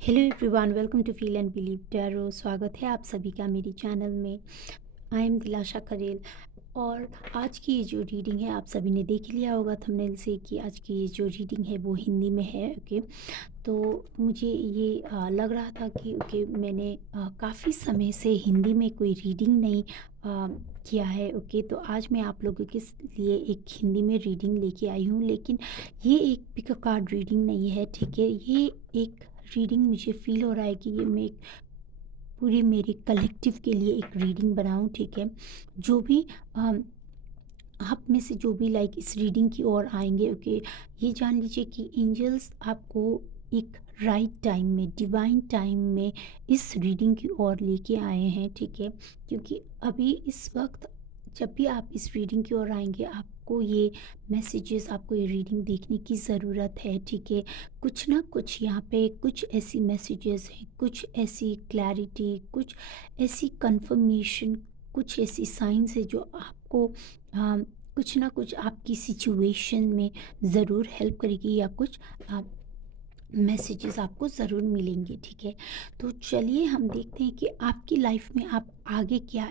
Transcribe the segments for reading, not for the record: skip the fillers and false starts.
Hello everyone, welcome to feel and believe tarot. स्वागत है आप सभी का मेरे चैनल में। आई एम दिलाशा करेल। और आज की ये जो रीडिंग है, आप सभी ने देख लिया होगा थंबनेल से कि आज की ये जो रीडिंग है वो हिंदी में है। ओके, तो मुझे ये लग रहा था कि ओके मैंने काफ़ी समय से हिंदी में कोई रीडिंग नहीं किया है। ओके, तो आज मैं आप लोगों के लिए एक हिंदी में रीडिंग लेके आई हूँ, लेकिन ये एक पिक कार्ड रीडिंग नहीं है। ठीक है, ये एक रीडिंग मुझे फील हो रहा है कि ये मैं एक पूरी मेरी कलेक्टिव के लिए एक रीडिंग बनाऊं। ठीक है, जो भी आप में से जो भी लाइक इस रीडिंग की ओर आएंगे, ओके, ये जान लीजिए कि एंजल्स आपको एक राइट टाइम में, डिवाइन टाइम में इस रीडिंग की ओर लेके आए हैं। ठीक है, क्योंकि अभी इस वक्त जब भी आप इस रीडिंग की ओर आएंगे, आपको ये मैसेजेस, आपको ये रीडिंग देखने की ज़रूरत है। ठीक है, कुछ ना कुछ यहाँ पे कुछ ऐसी मैसेजेस हैं, कुछ ऐसी क्लैरिटी, कुछ ऐसी कंफर्मेशन, कुछ ऐसी साइंस है जो आपको कुछ ना कुछ आपकी सिचुएशन में ज़रूर हेल्प करेगी, या कुछ मैसेजेस आपको ज़रूर मिलेंगे। ठीक है, तो चलिए हम देखते हैं कि आपकी लाइफ में आप आगे क्या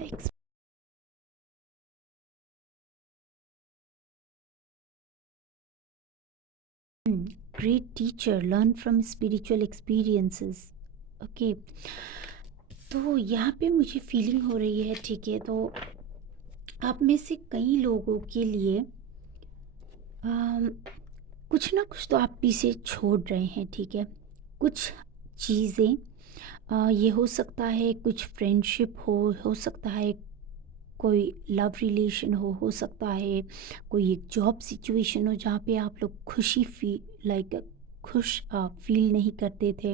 great teacher, learn from spiritual experiences. Okay, तो यहाँ पे मुझे फीलिंग हो रही है। ठीक है, तो आप में से कई लोगों के लिए अम, कुछ ना कुछ तो आप पीछे छोड़ रहे हैं। ठीक है, कुछ चीज़ें, ये हो सकता है कुछ फ्रेंडशिप हो सकता है कोई लव रिलेशन हो सकता है कोई एक जॉब सिचुएशन हो जहाँ पे आप लोग खुशी खुश फील नहीं करते थे,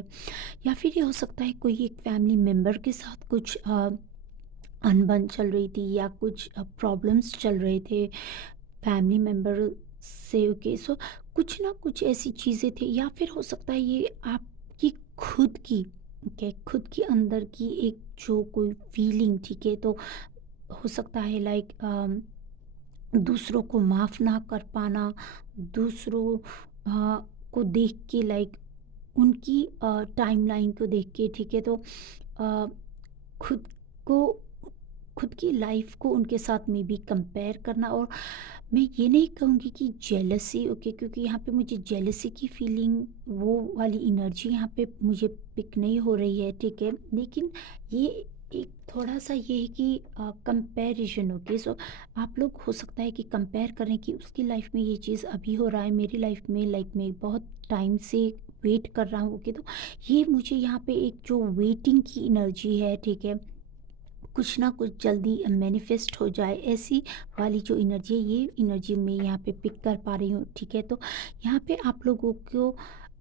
या फिर ये हो सकता है कोई एक फैमिली मेम्बर के साथ कुछ अनबन चल रही थी, या कुछ प्रॉब्लम्स चल रहे थे फैमिली मेम्बर से। ओके, सो कुछ ना कुछ ऐसी चीज़ें थी, या फिर हो सकता है ये आपकी खुद की, ओके, खुद की अंदर की एक जो कोई फीलिंग। ठीक है, तो हो सकता है लाइक दूसरों को माफ़ ना कर पाना, दूसरों को देख के लाइक उनकी टाइमलाइन को देख के। ठीक है, तो अ, खुद को, खुद की लाइफ को उनके साथ में भी कंपेयर करना। और मैं ये नहीं कहूँगी कि जेलसी, ओके, क्योंकि यहाँ पे मुझे जेलसी की फीलिंग, वो वाली एनर्जी यहाँ पे मुझे पिक नहीं हो रही है। ठीक है, लेकिन ये एक थोड़ा सा ये है कि कंपैरिजन। ओके, सो आप लोग हो सकता है कि कंपेयर करें कि उसकी लाइफ में ये चीज़ अभी हो रहा है, मेरी लाइफ में लाइक मैं बहुत टाइम से वेट कर रहा हूँ। ओके, तो ये मुझे यहाँ पे एक जो वेटिंग की एनर्जी है। ठीक है, कुछ ना कुछ जल्दी मैनिफेस्ट हो जाए, ऐसी वाली जो एनर्जी है, ये एनर्जी मैं यहाँ पे पिक कर पा रही हूँ। ठीक है, तो यहाँ पे आप लोगों को,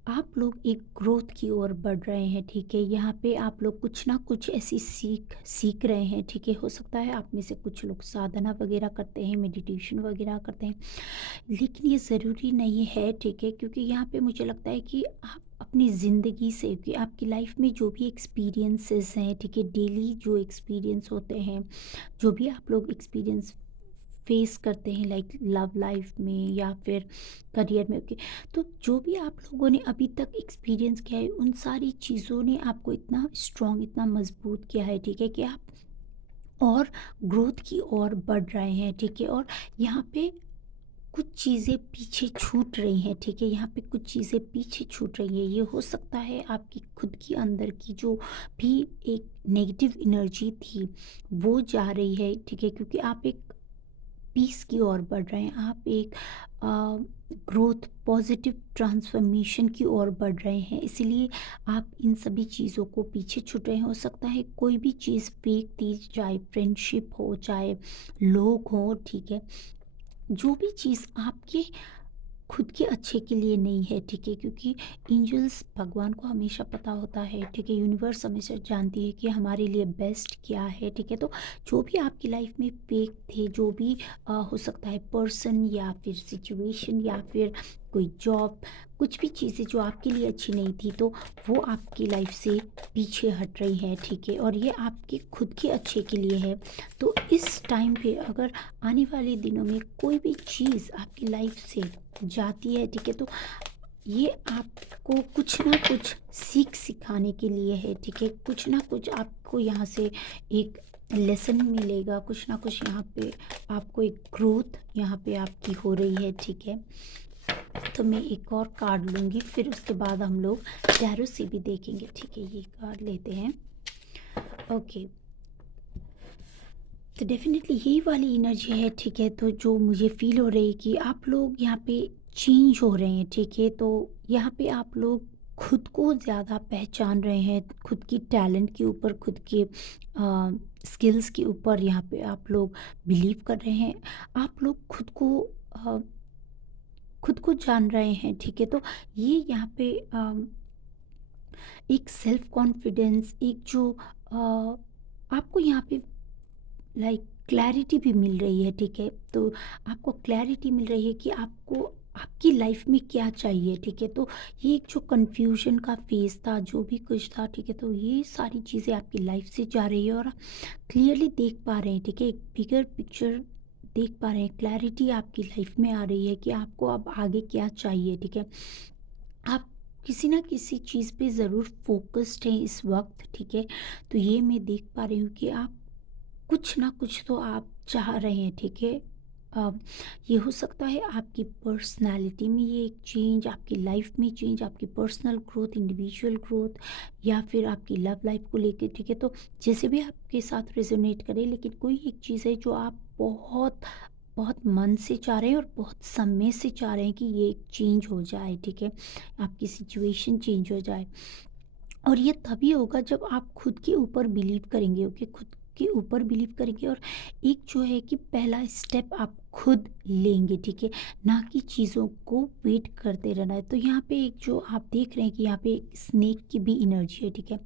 आप लोग एक ग्रोथ की ओर बढ़ रहे हैं। ठीक है, यहाँ पे आप लोग कुछ ना कुछ ऐसी सीख सीख रहे हैं। ठीक है, हो सकता है आप में से कुछ लोग साधना वगैरह करते हैं, मेडिटेशन वगैरह करते हैं, लेकिन ये ज़रूरी नहीं है। ठीक है, क्योंकि यहाँ पे मुझे लगता है कि आप अपनी ज़िंदगी से, कि आपकी लाइफ में जो भी एक्सपीरियंसेस हैं, ठीक है, डेली जो एक्सपीरियंस होते हैं, जो भी आप लोग एक्सपीरियंस फेस करते हैं लाइक लव लाइफ में या फिर करियर में। ओके, तो जो भी आप लोगों ने अभी तक एक्सपीरियंस किया है, उन सारी चीज़ों ने आपको इतना स्ट्रॉन्ग, इतना मजबूत किया है। ठीक है, कि आप और ग्रोथ की ओर बढ़ रहे हैं। ठीक है, और यहाँ पे कुछ चीज़ें पीछे छूट रही हैं। ठीक है, यहाँ पे कुछ चीज़ें पीछे छूट रही है। ये हो सकता है आपकी खुद की अंदर की जो भी एक नेगेटिव एनर्जी थी वो जा रही है। ठीक है, क्योंकि आप एक पीस की ओर बढ़ रहे हैं, आप एक ग्रोथ, पॉजिटिव ट्रांसफॉर्मेशन की ओर बढ़ रहे हैं, इसलिए आप इन सभी चीज़ों को पीछे छूट रहे हैं। हो सकता है कोई भी चीज़ फेक थी, चाहे फ्रेंडशिप हो, चाहे लोग हो। ठीक है, जो भी चीज़ आपके खुद के अच्छे के लिए नहीं है। ठीक है, क्योंकि एंजल्स, भगवान को हमेशा पता होता है। ठीक है, यूनिवर्स हमेशा जानती है कि हमारे लिए बेस्ट क्या है। ठीक है, तो जो भी आपकी लाइफ में फेक थे, जो भी हो सकता है पर्सन या फिर सिचुएशन या फिर कोई जॉब, कुछ भी चीज़ें जो आपके लिए अच्छी नहीं थी, तो वो आपकी लाइफ से पीछे हट रही है। ठीक है, और ये आपके खुद के अच्छे के लिए है। तो इस टाइम पे अगर आने वाले दिनों में कोई भी चीज़ आपकी लाइफ से जाती है, ठीक है, तो ये आपको कुछ ना कुछ सीख सिखाने के लिए है, ठीक है? कुछ ना कुछ आपको यहाँ से एक लेसन मिलेगा, कुछ ना कुछ यहाँ पे आपको एक ग्रोथ यहाँ पे आपकी हो रही है, ठीक है? तो मैं एक और कार्ड लूँगी, फिर उसके बाद हम लोग टैरो से भी देखेंगे, ठीक है? ये कार्ड लेते हैं। ओके, तो डेफ़िनेटली यही वाली एनर्जी है, ठीक है? तो जो मुझे फ़ील हो रही है कि आप लोग यहाँ पे चेंज हो रहे हैं, ठीक है? तो यहाँ पे आप लोग खुद को ज़्यादा पहचान रहे हैं, खुद की टैलेंट के ऊपर, खुद के स्किल्स के ऊपर यहाँ पे आप लोग बिलीव कर रहे हैं। आप लोग खुद को जान रहे हैं, ठीक है? तो ये यहाँ पे एक सेल्फ कॉन्फिडेंस, एक जो आपको यहाँ पे लाइक क्लैरिटी भी मिल रही है, ठीक है? तो आपको क्लैरिटी मिल रही है कि आपको आपकी लाइफ में क्या चाहिए, ठीक है? तो ये एक जो कन्फ्यूजन का फेज़ था, जो भी कुछ था, ठीक है? तो ये सारी चीज़ें आपकी लाइफ से जा रही है और आप क्लियरली देख पा रहे हैं, ठीक है? एक बिगर पिक्चर देख पा रहे हैं, क्लैरिटी आपकी लाइफ में आ रही है कि आपको अब आगे क्या चाहिए, ठीक है? आप किसी ना किसी चीज़ पे ज़रूर फ़ोकस्ड हैं इस वक़्त, ठीक है? तो ये मैं देख पा रही हूँ कि आप कुछ ना कुछ तो आप चाह रहे हैं, ठीक है? अ, ये हो सकता है आपकी पर्सनैलिटी में ये एक चेंज, आपकी लाइफ में चेंज, आपकी पर्सनल ग्रोथ, इंडिविजुअल ग्रोथ, या फिर आपकी लव लाइफ को लेके, ठीक है? तो जैसे भी आपके साथ रेजोनेट करे, लेकिन कोई एक चीज़ है जो आप बहुत बहुत मन से चाह रहे हैं और बहुत समय से चाह रहे हैं कि ये चेंज हो जाए, ठीक है? आपकी सिचुएशन चेंज हो जाए। और ये तभी होगा जब आप खुद के ऊपर बिलीव करेंगे, ओके? खुद के ऊपर बिलीव करेंगे और एक जो है कि पहला स्टेप आप खुद लेंगे, ठीक है? ना कि चीज़ों को वेट करते रहना है। तो यहाँ पे एक जो आप देख रहे हैं कि यहाँ पे एक स्नेक की भी एनर्जी है, ठीक है?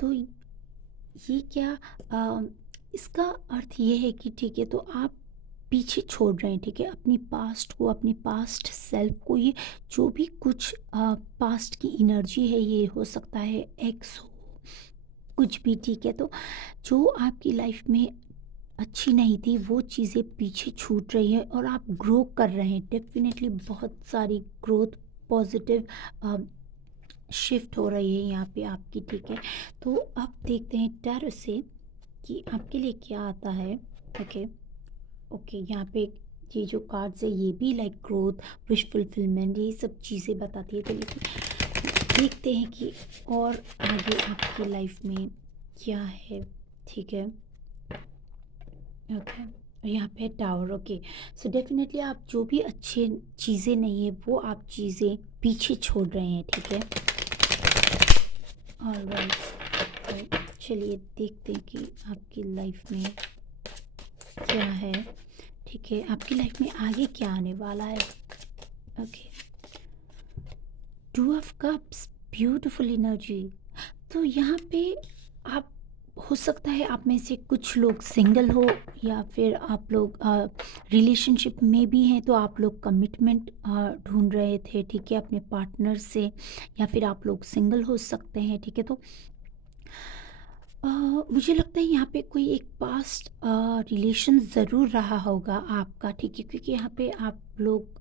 तो ये क्या इसका अर्थ ये है कि ठीक है, तो आप पीछे छोड़ रहे हैं, ठीक है? अपनी पास्ट को, अपनी पास्ट सेल्फ को, ये जो भी कुछ पास्ट की एनर्जी है, ये हो सकता है एक्स हो, कुछ भी, ठीक है? तो जो आपकी लाइफ में अच्छी नहीं थी, वो चीज़ें पीछे छूट रही हैं और आप ग्रो कर रहे हैं। डेफ़िनेटली बहुत सारी ग्रोथ, पॉज़िटिव शिफ्ट हो रही है यहाँ पे आपकी, ठीक है? तो अब देखते हैं टैरो से कि आपके लिए क्या आता है। ओके, ओके, यहाँ पे ये जो कार्ड्स है ये भी लाइक ग्रोथ, विश फुलफिलमेंट, ये सब चीज़ें बताती है। तो लेकिन देखते हैं कि और आगे आपकी लाइफ में क्या है, ठीक है? ओके, और यहाँ पे टावर। ओके, सो डेफिनेटली आप जो भी अच्छे चीज़ें नहीं है वो आप चीज़ें पीछे छोड़ रहे हैं, ठीक है? ऑलराइट, तो चलिए देखते हैं कि आपकी लाइफ में क्या है, ठीक है? आपकी लाइफ में आगे क्या आने वाला है। Okay, two of cups, beautiful energy. तो यहाँ पे आप, हो सकता है आप में से कुछ लोग सिंगल हो, या फिर आप लोग रिलेशनशिप में भी हैं, तो आप लोग कमिटमेंट ढूंढ रहे थे, ठीक है, अपने पार्टनर से, या फिर आप लोग सिंगल हो सकते हैं, ठीक है? तो मुझे लगता है यहाँ पे कोई एक पास्ट रिलेशन ज़रूर रहा होगा आपका, ठीक है? क्योंकि यहाँ पे आप लोग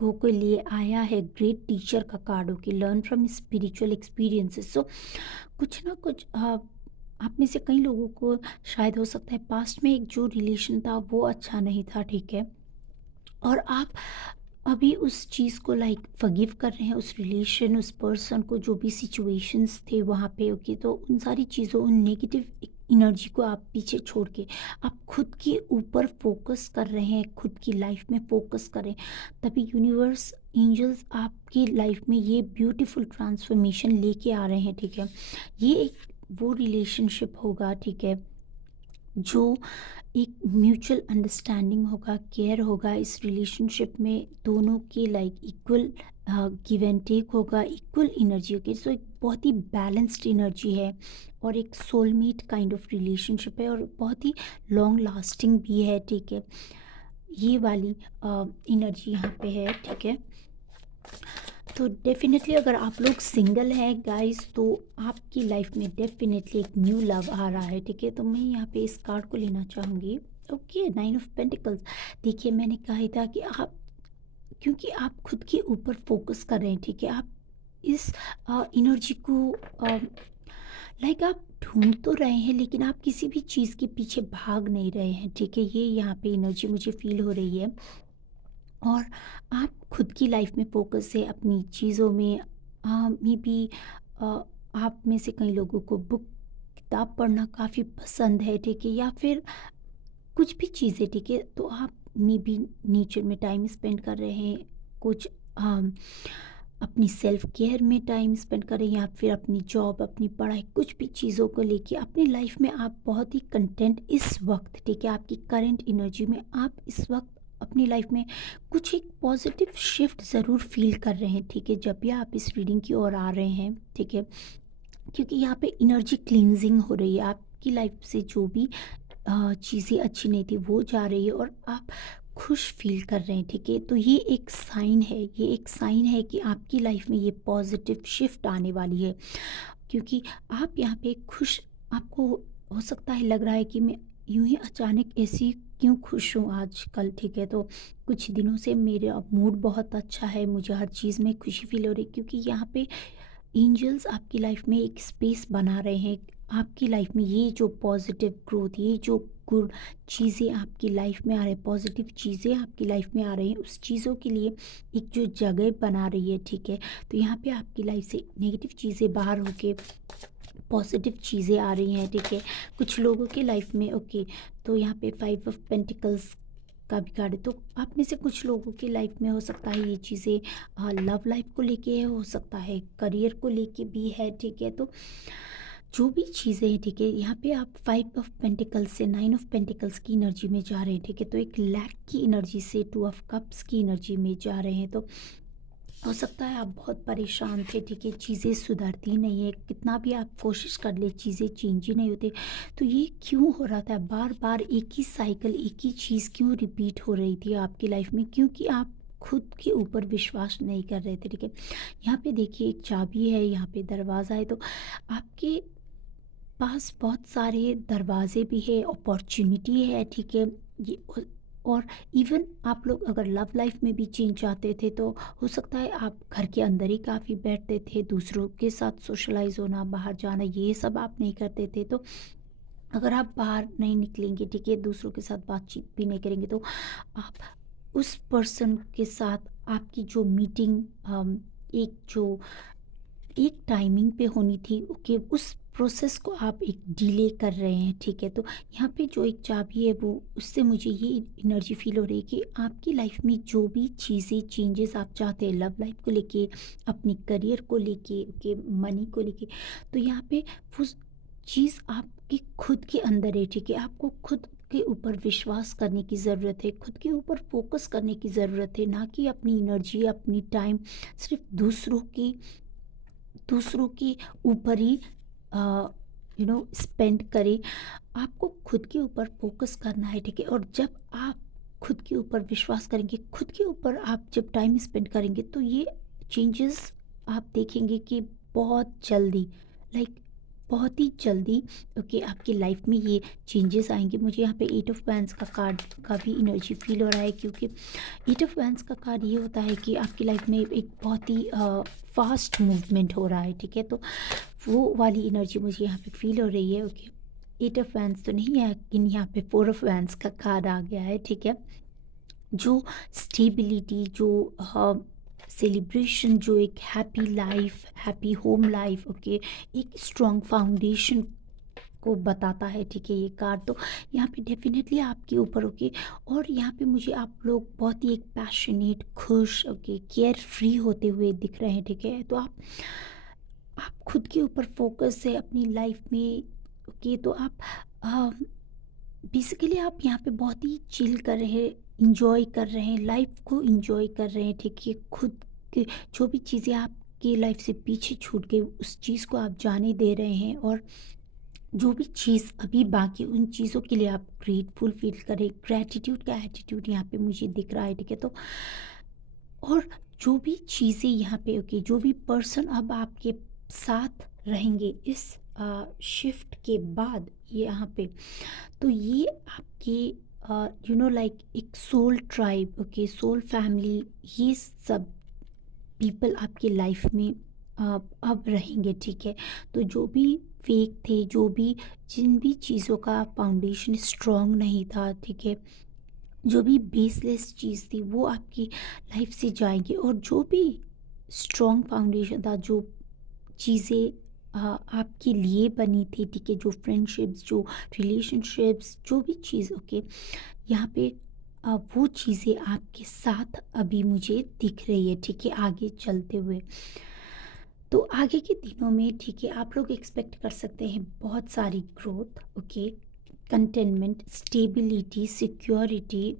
के लिए आया है ग्रेट टीचर का card, okay? Learn from spiritual experiences. So कुछ ना कुछ आप में से कई लोगों को शायद हो सकता है पास्ट में एक जो रिलेशन था वो अच्छा नहीं था, ठीक है? और आप अभी उस चीज़ को लाइक फॉरगिव कर रहे हैं, उस रिलेशन, उस पर्सन को, जो भी सिचुएशंस थे वहाँ पे, ओके? तो उन सारी चीज़ों, उन नेगेटिव एनर्जी को आप पीछे छोड़ के आप खुद के ऊपर फोकस कर रहे हैं, खुद की लाइफ में फोकस करें, तभी यूनिवर्स, एंजल्स आपकी लाइफ में ये ब्यूटीफुल ट्रांसफॉर्मेशन लेके आ रहे हैं, ठीक है? ये एक वो रिलेशनशिप होगा, ठीक है, जो एक म्यूचुअल अंडरस्टैंडिंग होगा, केयर होगा इस रिलेशनशिप में, दोनों के like equal give and take होगा, इक्वल एनर्जी होगी। सो एक बहुत ही बैलेंस्ड एनर्जी है और एक सोलमेट काइंड ऑफ रिलेशनशिप है और बहुत ही लॉन्ग लास्टिंग भी है, ठीक है? ये वाली एनर्जी यहाँ पे है, ठीक है? तो डेफिनेटली अगर आप लोग सिंगल हैं गाइस, तो आपकी लाइफ में डेफिनेटली एक न्यू लव आ रहा है, ठीक है? तो मैं यहाँ पे इस कार्ड को लेना चाहूँगी। Okay, nine of pentacles. देखिए, मैंने कहा ही था कि आप क्योंकि आप खुद के ऊपर फोकस कर रहे हैं, ठीक है? आप इस एनर्जी को लाइक आप ढूँढ तो रहे हैं, लेकिन आप किसी भी चीज़ के पीछे भाग नहीं रहे हैं, ठीक है? ये यहाँ पे एनर्जी मुझे फ़ील हो रही है। और आप खुद की लाइफ में फ़ोकस है अपनी चीज़ों में। मे बी आप में से कई लोगों को बुक किताब पढ़ना काफ़ी पसंद है, ठीक है? या फिर कुछ भी चीज़ें, ठीक है? तो आप मे बी नेचर में टाइम स्पेंड कर रहे हैं, कुछ अपनी सेल्फ केयर में टाइम स्पेंड करें, या फिर अपनी जॉब, अपनी पढ़ाई, कुछ भी चीज़ों को लेके अपनी लाइफ में आप बहुत ही कंटेंट इस वक्त, ठीक है? आपकी करंट एनर्जी में आप इस वक्त अपनी लाइफ में कुछ एक पॉजिटिव शिफ्ट ज़रूर फील कर रहे हैं, ठीक है? जब भी आप इस रीडिंग की ओर आ रहे हैं, ठीक है? क्योंकि यहाँ पे एनर्जी क्लींजिंग हो रही है, आपकी लाइफ से जो भी चीज़ें अच्छी नहीं थी वो जा रही है और आप खुश फील कर रहे हैं, ठीक है? तो ये एक साइन है, ये एक साइन है कि आपकी लाइफ में ये पॉजिटिव शिफ्ट आने वाली है। क्योंकि आप यहाँ पे खुश, आपको हो सकता है लग रहा है कि मैं यूं ही अचानक ऐसी क्यों खुश हूँ आजकल, ठीक है? तो कुछ दिनों से मेरा मूड बहुत अच्छा है, मुझे हर चीज़ में खुशी फील हो रही है, क्योंकि यहाँ पे एंजल्स आपकी लाइफ में एक स्पेस बना रहे हैं। आपकी लाइफ में ये जो पॉजिटिव ग्रोथ, ये जो गुड चीज़ें आपकी लाइफ में आ रहे हैं, पॉजिटिव चीज़ें आपकी लाइफ में आ रही हैं, उस चीज़ों के लिए एक जो जगह बना रही है, ठीक है? तो यहाँ पे आपकी लाइफ से नेगेटिव चीज़ें बाहर होके पॉजिटिव चीज़ें आ रही हैं, ठीक है? कुछ लोगों की लाइफ में ओके, तो यहाँ पे 5 ऑफ पेंटिकल्स का भी कार्ड है। तो आप में से कुछ लोगों की लाइफ में हो सकता है ये चीज़ें लव लाइफ को लेके है, हो सकता है करियर को लेके भी है, ठीक है? तो जो भी चीज़ें हैं, ठीक है? यहाँ पे आप 5 ऑफ पेंटिकल्स से 9 ऑफ पेंटिकल्स की एनर्जी में जा रहे हैं, ठीक है? तो एक लैक की एनर्जी से 2 ऑफ कप्स की एनर्जी में जा रहे हैं। तो हो सकता है आप बहुत परेशान थे, ठीक है? चीज़ें सुधरती नहीं है, कितना भी आप कोशिश कर ले चीज़ें चेंज ही नहीं होती। तो ये क्यों हो रहा था बार बार, एक ही साइकिल, एक ही चीज़ क्यों रिपीट हो रही थी आपकी लाइफ में? क्योंकि आप खुद के ऊपर विश्वास नहीं कर रहे थे, ठीक है? यहाँ पे देखिए एक चाबी है, यहाँ पे दरवाज़ा है, तो आपके पास बहुत सारे दरवाजे भी है, अपॉर्चुनिटी है, ठीक है? ये और इवन आप लोग अगर लव लाइफ में भी चेंज चाहते थे, तो हो सकता है आप घर के अंदर ही काफ़ी बैठते थे, दूसरों के साथ सोशलाइज होना, बाहर जाना, ये सब आप नहीं करते थे। तो अगर आप बाहर नहीं निकलेंगे, ठीक है, दूसरों के साथ बातचीत भी नहीं करेंगे, तो आप उस पर्सन के साथ आपकी जो मीटिंग एक जो एक टाइमिंग पे होनी थी, ओके, उस प्रोसेस को आप एक डिले कर रहे हैं, ठीक है? तो यहाँ पे जो एक चाबी है वो, उससे मुझे ये एनर्जी फील हो रही है कि आपकी लाइफ में जो भी चीज़ें चेंजेस आप चाहते हैं, लव लाइफ को लेके, अपनी करियर को लेके, ओके, मनी को लेके, तो यहाँ पे वो चीज़ आपकी खुद के अंदर है, ठीक है? आपको खुद के ऊपर विश्वास करने की ज़रूरत है, खुद के ऊपर फोकस करने की ज़रूरत है, ना कि अपनी एनर्जी, अपनी टाइम सिर्फ दूसरों के ऊपर ही स्पेंड करें। आपको खुद के ऊपर फोकस करना है, ठीक है? और जब आप खुद के ऊपर विश्वास करेंगे, खुद के ऊपर आप जब टाइम स्पेंड करेंगे, तो ये चेंजेस आप देखेंगे कि बहुत जल्दी, लाइक बहुत ही जल्दी, ओके, आपकी लाइफ में ये चेंजेस आएंगे। मुझे यहाँ पे 8 ऑफ वैंस का कार्ड का भी एनर्जी फील हो रहा है, क्योंकि 8 ऑफ वैंस का कार्ड ये होता है कि आपकी लाइफ में एक बहुत ही फास्ट मूवमेंट हो रहा है, ठीक है? तो वो वाली एनर्जी मुझे यहाँ पे फील हो रही है, ओके। 8 ऑफ वैंस तो नहीं है, लेकिन यहाँ पे 4 ऑफ वैंस का कार्ड आ गया है, ठीक है? जो स्टेबिलिटी, जो सेलिब्रेशन, जो एक happy life, happy home life, okay, एक स्ट्रॉन्ग फाउंडेशन को बताता है, ठीक है, ये कार्ड। तो यहाँ पे डेफिनेटली आपके ऊपर, ओके, और यहाँ पे मुझे आप लोग बहुत ही एक पैशनेट, खुश, ओके, केयर फ्री होते हुए दिख रहे हैं, ठीक है? तो आप खुद के ऊपर फोकस है अपनी लाइफ में, ओके। तो आप बेसिकली आप यहाँ पे बहुत ही चिल कर रहे हैं, इंजॉय कर रहे हैं, लाइफ को इंजॉय कर रहे हैं, ठीक है? खुद के जो भी चीज़ें आपकी लाइफ से पीछे छूट गई, उस चीज़ को आप जाने दे रहे हैं, और जो भी चीज़ अभी बाकी, उन चीज़ों के लिए आप ग्रेटफुल फील करें। ग्रैटिट्यूड का एटीट्यूड यहाँ पे मुझे दिख रहा है, ठीक है? तो और जो भी चीज़ें यहाँ पे, ओके, जो भी पर्सन अब आपके साथ रहेंगे इस शिफ्ट के बाद, ये यहाँ पे, तो ये आपके लाइक एक soul tribe, okay, soul family, ये सब पीपल आपकी लाइफ में अब रहेंगे, ठीक है। तो जो भी फेक थे, जो भी जिन भी चीज़ों का फाउंडेशन स्ट्रॉन्ग नहीं था, ठीक है, जो भी बेसलेस चीज़ थी वो आपकी लाइफ से जाएंगी, और जो भी स्ट्रॉन्ग फाउंडेशन था, जो चीज़ें आपके लिए बनी थी, ठीक है, जो फ्रेंडशिप्स, जो रिलेशनशिप्स, जो भी चीज़, ओके, यहाँ पे वो चीज़ें आपके साथ अभी मुझे दिख रही है, ठीक है, आगे चलते हुए। तो आगे के दिनों में, ठीक है, आप लोग एक्सपेक्ट कर सकते हैं बहुत सारी growth, okay, containment, stability, security,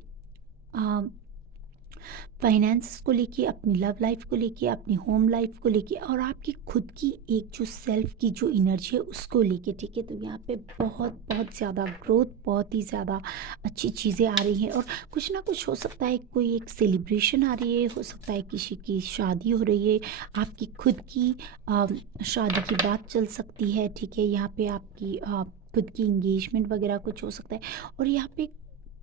finance को लेके, अपनी लव लाइफ को लेके, अपनी होम लाइफ को लेके, और आपकी खुद की एक जो सेल्फ की जो एनर्जी है उसको लेके, ठीक है। तो यहाँ पे बहुत बहुत ज़्यादा ग्रोथ, बहुत ही ज़्यादा अच्छी चीज़ें आ रही हैं, और कुछ ना कुछ हो सकता है, कोई एक सेलिब्रेशन आ रही है, हो सकता है किसी की शादी हो रही है, आपकी खुद की शादी की बात चल सकती है, ठीक है, यहाँ पे आपकी खुद की इंगेजमेंट वगैरह कुछ हो सकता है, और यहाँ पे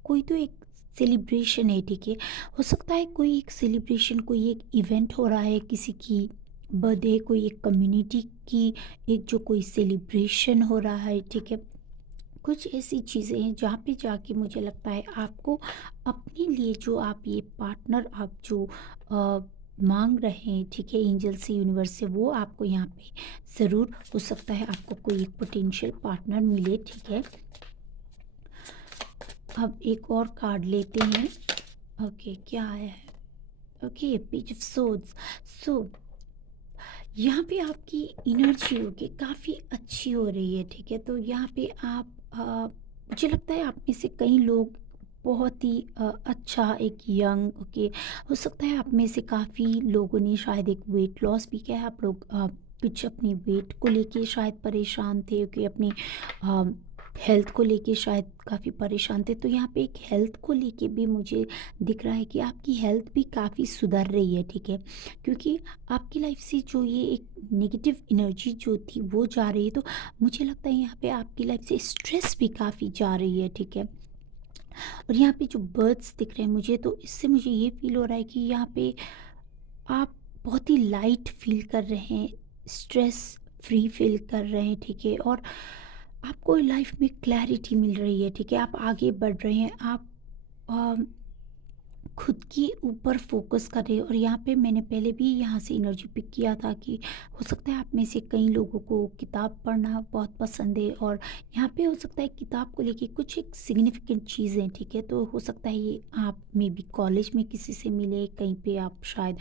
कोई तो एक सेलिब्रेशन है, ठीक है, हो सकता है कोई एक सेलिब्रेशन, कोई एक इवेंट हो रहा है, किसी की बर्थडे, कोई एक कम्युनिटी की एक जो कोई सेलिब्रेशन हो रहा है, ठीक है। कुछ ऐसी चीज़ें हैं जहाँ पे जाके मुझे लगता है आपको अपने लिए जो आप ये पार्टनर आप जो मांग रहे हैं, ठीक है, एंजल से, यूनिवर्स से, वो आपको यहाँ पे ज़रूर हो सकता है आपको कोई एक पोटेंशियल पार्टनर मिले, ठीक है। अब एक और कार्ड लेते हैं। ओके, क्या आया है? Okay, page of swords. So यहाँ पे आपकी एनर्जी होगी काफ़ी अच्छी हो रही है, ठीक है। तो यहाँ पे आप मुझे लगता है आप में से कई लोग बहुत ही अच्छा एक यंग, ओके, हो सकता है आप में से काफ़ी लोगों ने शायद एक वेट लॉस भी किया है, आप लोग कुछ अपने वेट को लेके शायद परेशान थे, कि अपनी हेल्थ को लेके शायद काफ़ी परेशान थे। तो यहाँ पे एक हेल्थ को लेके भी मुझे दिख रहा है कि आपकी हेल्थ भी काफ़ी सुधर रही है, ठीक है, क्योंकि आपकी लाइफ से जो ये एक नेगेटिव एनर्जी जो थी वो जा रही है। तो मुझे लगता है यहाँ पे आपकी लाइफ से स्ट्रेस भी काफ़ी जा रही है, ठीक है। और यहाँ पे जो बर्ड्स दिख रहे हैं मुझे, तो इससे मुझे ये फील हो रहा है कि यहाँ पे आप बहुत ही लाइट फील कर रहे हैं, स्ट्रेस फ्री फील कर रहे हैं, ठीक है, और आपको लाइफ में क्लैरिटी मिल रही है, ठीक है, आप आगे बढ़ रहे हैं, आप खुद के ऊपर फोकस कर रहे हैं। और यहाँ पे मैंने पहले भी यहाँ से एनर्जी पिक किया था कि हो सकता है आप में से कई लोगों को किताब पढ़ना बहुत पसंद है, और यहाँ पे हो सकता है किताब को लेके कुछ एक सिग्निफिकेंट चीज़ें, ठीक है, तो हो सकता है ये आप मे बी कॉलेज में किसी से मिले, कहीं पे आप शायद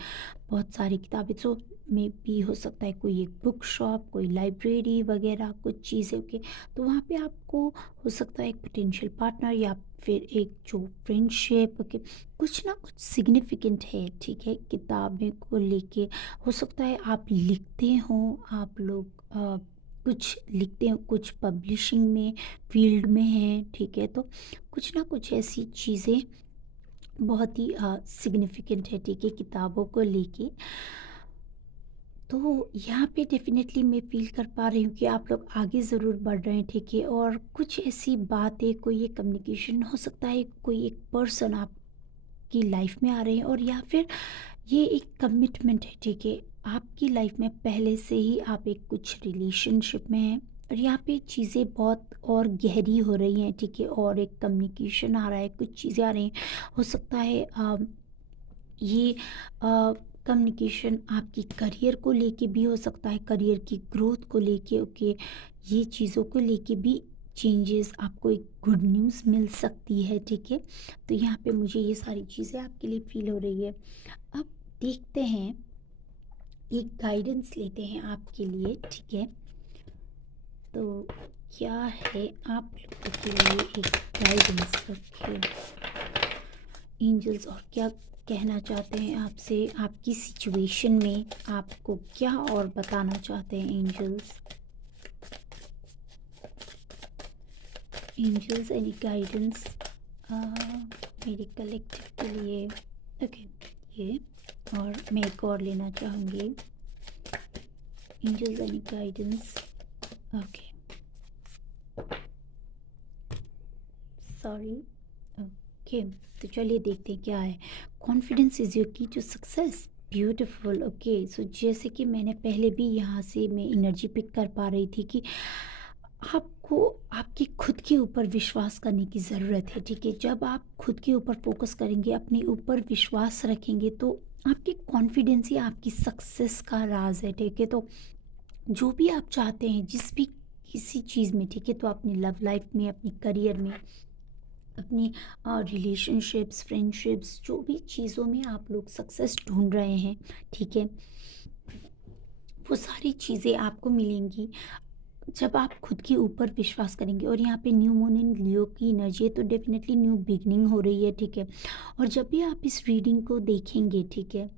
बहुत सारी किताबें, सो में भी हो सकता है कोई एक बुक शॉप, कोई लाइब्रेरी वगैरह कुछ चीज़ें, ओके, तो वहाँ पे आपको हो सकता है एक पोटेंशियल पार्टनर, या फिर एक जो फ्रेंडशिप, ओके, कुछ ना कुछ सिग्निफिकेंट है, ठीक है, किताबें को लेके। हो सकता है आप लिखते हो, आप लोग कुछ लिखते हो, कुछ पब्लिशिंग में फील्ड में हैं, ठीक है, तो कुछ ना कुछ ऐसी चीज़ें बहुत ही सिग्निफिकेंट है, ठीक है, किताबों को लेके। तो यहाँ पे डेफ़िनेटली मैं फ़ील कर पा रही हूँ कि आप लोग आगे ज़रूर बढ़ रहे हैं, ठीक है, और कुछ ऐसी बातें, कोई एक कम्युनिकेशन हो सकता है, कोई एक पर्सन आपकी लाइफ में आ रहे हैं, और या फिर ये एक कमिटमेंट है, ठीक है, आपकी लाइफ में पहले से ही आप एक कुछ रिलेशनशिप में हैं, और यहाँ पे चीज़ें बहुत और गहरी हो रही हैं, ठीक है, और एक कम्युनिकेशन आ रहा है, कुछ चीज़ें आ रही हैं। हो सकता है ये कम्युनिकेशन आपकी करियर को लेके भी हो सकता है, करियर की ग्रोथ को लेके, ओके, ये चीज़ों को लेके भी चेंजेस, आपको एक गुड न्यूज़ मिल सकती है, ठीक है। तो यहाँ पे मुझे ये सारी चीज़ें आपके लिए फील हो रही है। अब देखते हैं, एक गाइडेंस लेते हैं आपके लिए, ठीक है। तो क्या है आप लोगों के लिए एक गाइडेंस, ओके, एंजल्स, और क्या कहना चाहते हैं आपसे, आपकी सिचुएशन में आपको क्या और बताना चाहते हैं एंजल्स? एंजल्स एनी गाइडेंस मेरे कलेक्टिव के लिए, ओके, ये, और मैं एक और लेना चाहूँगी, angels any guidance, okay, sorry, okay, तो चलिए देखते हैं क्या है। Confidence is your key to success. Beautiful. Okay, so जैसे कि मैंने पहले भी यहाँ से मैं एनर्जी पिक कर पा रही थी कि आपको आपके खुद के ऊपर विश्वास करने की ज़रूरत है, ठीक है? जब आप खुद के ऊपर फोकस करेंगे, अपने ऊपर विश्वास रखेंगे, तो आपकी कॉन्फिडेंस ही आपकी सक्सेस का राज है, ठीक है? तो जो भी आप चाहते हैं, जिस भी किसी चीज़ में, ठीक है? तो अपनी लव लाइफ में, अपनी करियर में, अपनी रिलेशनशिप्स, फ्रेंडशिप्स, जो भी चीज़ों में आप लोग सक्सेस ढूंढ रहे हैं, ठीक है? वो सारी चीज़ें आपको मिलेंगी जब आप खुद के ऊपर विश्वास करेंगे। और यहाँ पे न्यू मून इन लियो की एनर्जी है, तो डेफिनेटली न्यू बिगनिंग हो रही है, ठीक है? और जब भी आप इस रीडिंग को देखेंगे, ठीक है,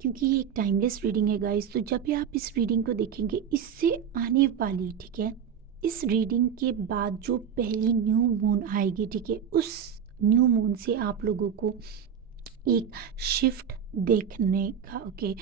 क्योंकि ये एक टाइमलेस रीडिंग है गाइस, तो जब भी आप इस रीडिंग को देखेंगे, इससे आने वाली, ठीक है, इस रीडिंग के बाद जो पहली न्यू मून आएगी, ठीक है, उस न्यू मून से आप लोगों को एक शिफ्ट देखने का, ओके,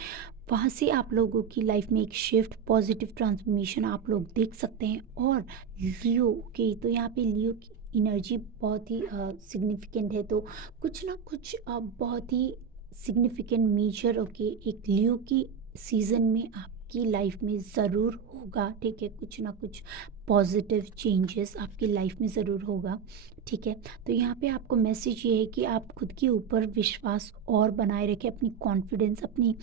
वहाँ से आप लोगों की लाइफ में एक शिफ्ट, पॉजिटिव ट्रांसफॉर्मेशन आप लोग देख सकते हैं। और लियो, ओके, तो यहाँ पे लियो की एनर्जी बहुत ही सिग्निफिकेंट है, तो कुछ ना कुछ बहुत ही सिग्निफिकेंट मेजर, ओके, एक लियो की सीज़न में आपकी लाइफ में ज़रूर होगा, ठीक है? कुछ ना कुछ पॉजिटिव चेंजेस आपकी लाइफ में ज़रूर होगा, ठीक है? तो यहाँ पे आपको मैसेज ये है कि आप खुद के ऊपर विश्वास और बनाए रखें, अपनी कॉन्फिडेंस, अपनी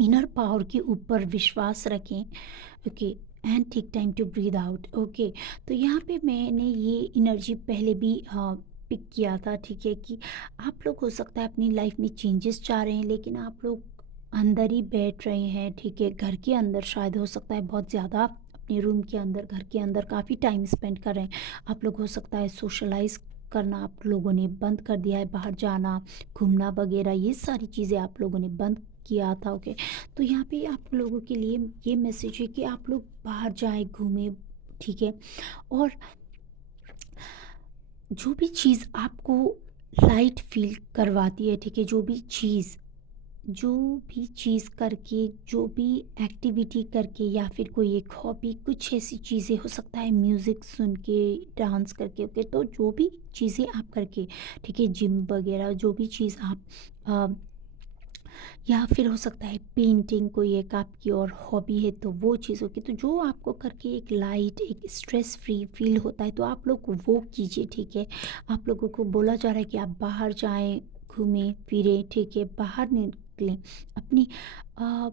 इनर पावर के ऊपर विश्वास रखें, okay. And take time to breathe out, okay. तो यहाँ पे मैंने ये एनर्जी पहले भी पिक किया था, ठीक है, कि आप लोग हो सकता है अपनी लाइफ में चेंजेस चाह रहे हैं, लेकिन आप लोग अंदर ही बैठ रहे हैं, ठीक है, घर के अंदर शायद हो सकता है बहुत ज़्यादा अपने रूम के अंदर, घर के अंदर काफ़ी टाइम स्पेंड कर रहे हैं आप लोग। हो सकता है सोशलाइज करना आप लोगों ने बंद कर दिया है, बाहर जाना, घूमना वगैरह, ये सारी चीज़ें आप लोगों ने बंद किया था, ओके। तो यहाँ पे आप लोगों के लिए ये मैसेज है कि आप लोग बाहर जाएं, घूमें, ठीक है। और जो भी चीज़ आपको लाइट फील करवाती है, ठीक है, जो भी चीज़ करके, जो भी एक्टिविटी करके, या फिर कोई एक हॉबी, कुछ ऐसी चीज़ें हो सकता है, म्यूज़िक सुन के, डांस करके, ओके, तो जो भी चीज़ें आप करके, ठीक है, जिम वगैरह, जो भी चीज़ आप या फिर हो सकता है पेंटिंग कोई एक आपकी और हॉबी है, तो वो चीज़ों की, तो जो आपको करके एक लाइट, एक स्ट्रेस फ्री फील होता है, तो आप लोग वो कीजिए, ठीक है। आप लोगों को बोला जा रहा है कि आप बाहर जाएं, घूमें फिरें, ठीक है, बाहर निकलें, अपनी आ,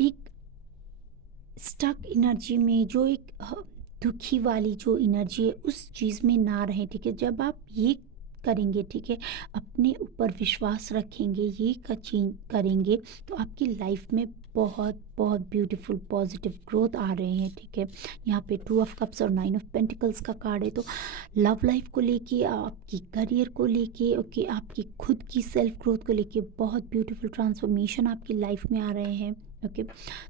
एक स्टक एनर्जी में, जो एक दुखी वाली जो एनर्जी है, उस चीज़ में ना रहें, ठीक है। जब आप ये करेंगे, ठीक है, अपने ऊपर विश्वास रखेंगे, ये करेंगे, तो आपकी लाइफ में बहुत बहुत ब्यूटीफुल पॉजिटिव ग्रोथ आ रहे हैं, ठीक है। यहाँ पे 2 ऑफ कप्स और 9 ऑफ पेंटिकल्स का कार्ड है, तो लव लाइफ को लेके, आपकी करियर को लेके, ओके, आपकी खुद की सेल्फ ग्रोथ को लेके बहुत ब्यूटीफुल ट्रांसफॉर्मेशन आपकी लाइफ में आ रहे हैं, ओके।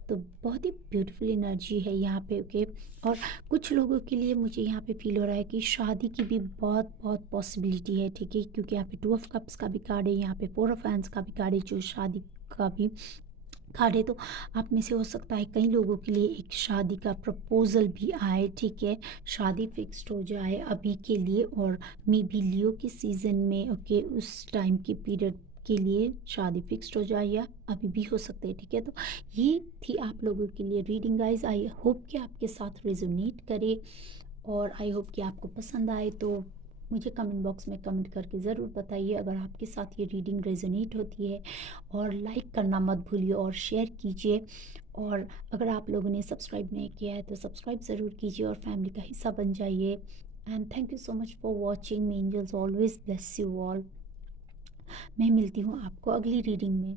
तो बहुत ही ब्यूटीफुल एनर्जी है यहाँ पे, ओके। और कुछ लोगों के लिए मुझे यहाँ पे फील हो रहा है कि शादी की भी बहुत बहुत पॉसिबिलिटी है, ठीक है, क्योंकि यहाँ पे 2 ऑफ कप्स का भी कार्ड है, यहाँ पे 4 ऑफ हैंड्स का भी कार्ड है, जो शादी का भी कार्ड है। तो आप में से हो सकता है कई लोगों के लिए एक शादी का प्रपोजल भी आए, ठीक है, शादी फिक्स्ड हो जाए अभी के लिए, और मे बी लियो के सीज़न में, ओके, उस टाइम के पीरियड के लिए शादी फिक्स्ड हो जाए, या अभी भी हो सकते हैं, ठीक है। तो ये थी आप लोगों के लिए रीडिंग गाइज। आई होप कि आपके साथ रेजोनेट करे, और आई होप कि आपको पसंद आए। तो मुझे कमेंट बॉक्स में कमेंट करके ज़रूर बताइए अगर आपके साथ ये रीडिंग रेजोनेट होती है, और लाइक करना मत भूलिए और शेयर कीजिए। और अगर आप लोगों ने सब्सक्राइब नहीं किया है तो सब्सक्राइब ज़रूर कीजिए और फैमिली का हिस्सा बन जाइए। And thank you so much for watching. May angels always bless you all. मैं मिलती हूँ आपको अगली रीडिंग में।